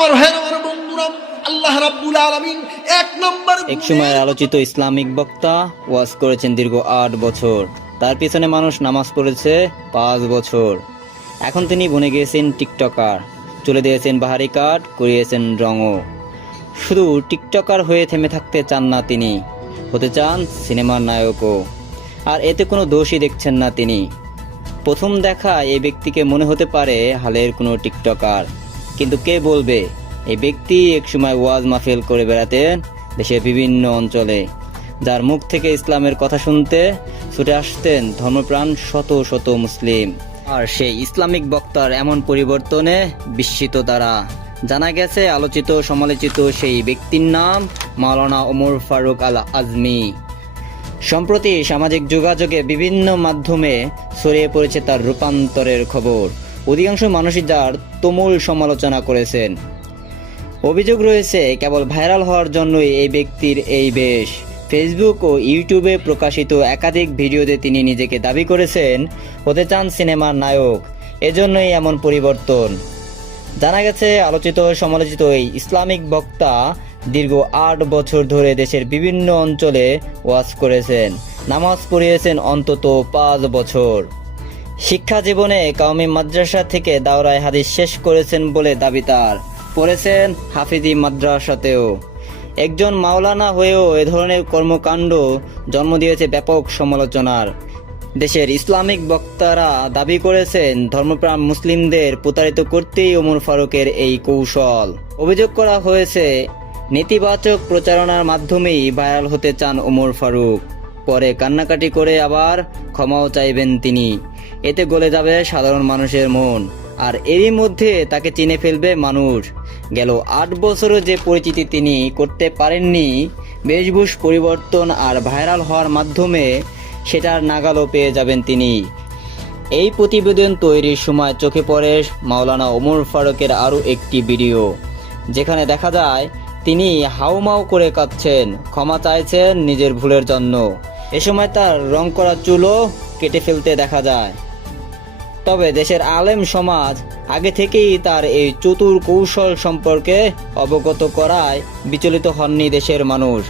আমার ভাইয়ের আমার বন্ধুরা আল্লাহ রাব্বুল আলামিন এক নম্বর এক সময়ের আলোচিত ইসলামিক বক্তা ওয়াজ করেছেন দীর্ঘ আট বছর। তার পিছনে মানুষ নামাজ পড়েছে পাঁচ বছর। এখন তিনি বনে গিয়েছেন টিকটকার। চলে দিয়েছেন বাহারি কাঠ করিয়েছেন রঙও। শুধু টিকটকার হয়ে থেমে থাকতে চান না তিনি। হতে চান সিনেমার নায়কও। আর এতে কোনো দোষই দেখছেন না তিনি। প্রথম দেখা এই ব্যক্তিকে মনে হতে পারে হালের কোনো টিকটকার। কিন্তু কে বলবে? এই ব্যক্তি একসময় ওয়াজ মাহফিল করে বেড়াতেন দেশের বিভিন্ন অঞ্চলে। যার মুখ থেকে ইসলামের কথা শুনতে ছুটে আসতেন ধর্মপ্রাণ শত শত মুসলিম। আর সেই ইসলামিক বক্তার এমন পরিবর্তনে বিস্মিত তারা। জানা গেছে, আলোচিত, সমালোচিত সেই ব্যক্তির নাম মাওলানা ওমর ফারুক আল আজমি সম্প্রতি সামাজিক যোগাযোগে বিভিন্ন মাধ্যমে ছড়িয়ে পড়েছে তার রূপান্তরের খবর। অধিকাংশ মানুষই যার তুমুল সমালোচনা করেছেন। অভিযোগ রয়েছে, কেবল ভাইরাল হওয়ার জন্যই এই ব্যক্তির এই বেশ। ফেসবুক ও ইউটিউবে প্রকাশিত একাধিক ভিডিওতে তিনি নিজেকে দাবি করেছেন, হতে চান সিনেমার নায়ক। এজন্যই এমন পরিবর্তন। জানা গেছে, আলোচিত সমালোচিত এই ইসলামিক বক্তা দীর্ঘ আট বছর ধরে দেশের বিভিন্ন অঞ্চলে ওয়াজ করেছেন। নামাজ পড়িয়েছেন অন্তত পাঁচ বছর। শিক্ষা জীবনে কাউমি মাদ্রাসা থেকে দাওরায় হাদিস শেষ করেছেন বলে দাবি তার। পড়েছেন হাফিজি মাদ্রাসাতেও। একজন মাওলানা হয়েও এ ধরনের কর্মকাণ্ড জন্ম দিয়েছে ব্যাপক সমালোচনার। দেশের ইসলামিক বক্তারা দাবি করেছেন, ধর্মপ্রাণ মুসলিমদের প্রতারিত করতেই ওমর ফারুকের এই কৌশল। অভিযোগ করা হয়েছে, নেতিবাচক প্রচারণার মাধ্যমেই ভাইরাল হতে চান ওমর ফারুক। পরে কান্নাকাটি করে আবার ক্ষমাও চাইবেন তিনি। এতে গলে যাবে সাধারণ মানুষের মন। আর এরই মধ্যে তাকে চিনে ফেলবে মানুষ। গেল আট বছরও যে পরিচিতি তিনি করতে পারেননি, বেশভূষ পরিবর্তন আর ভাইরাল হওয়ার মাধ্যমে সেটার নাগালও পেয়ে যাবেন তিনি। এই প্রতিবেদন তৈরির সময় চোখে পড়ে মাওলানা ওমর ফারুকের আরও একটি ভিডিও, যেখানে দেখা যায় তিনি হাউমাউ করে কাঁদছেন, ক্ষমা চাইছেন নিজের ভুলের জন্য। এ সময় তার রং করা চুলও কেটে ফেলতে দেখা যায়। তবে দেশের আলেম সমাজ আগে থেকেই তার এই চতুর কৌশল সম্পর্কে অবগত করায় বিচলিত হননি দেশের মানুষ।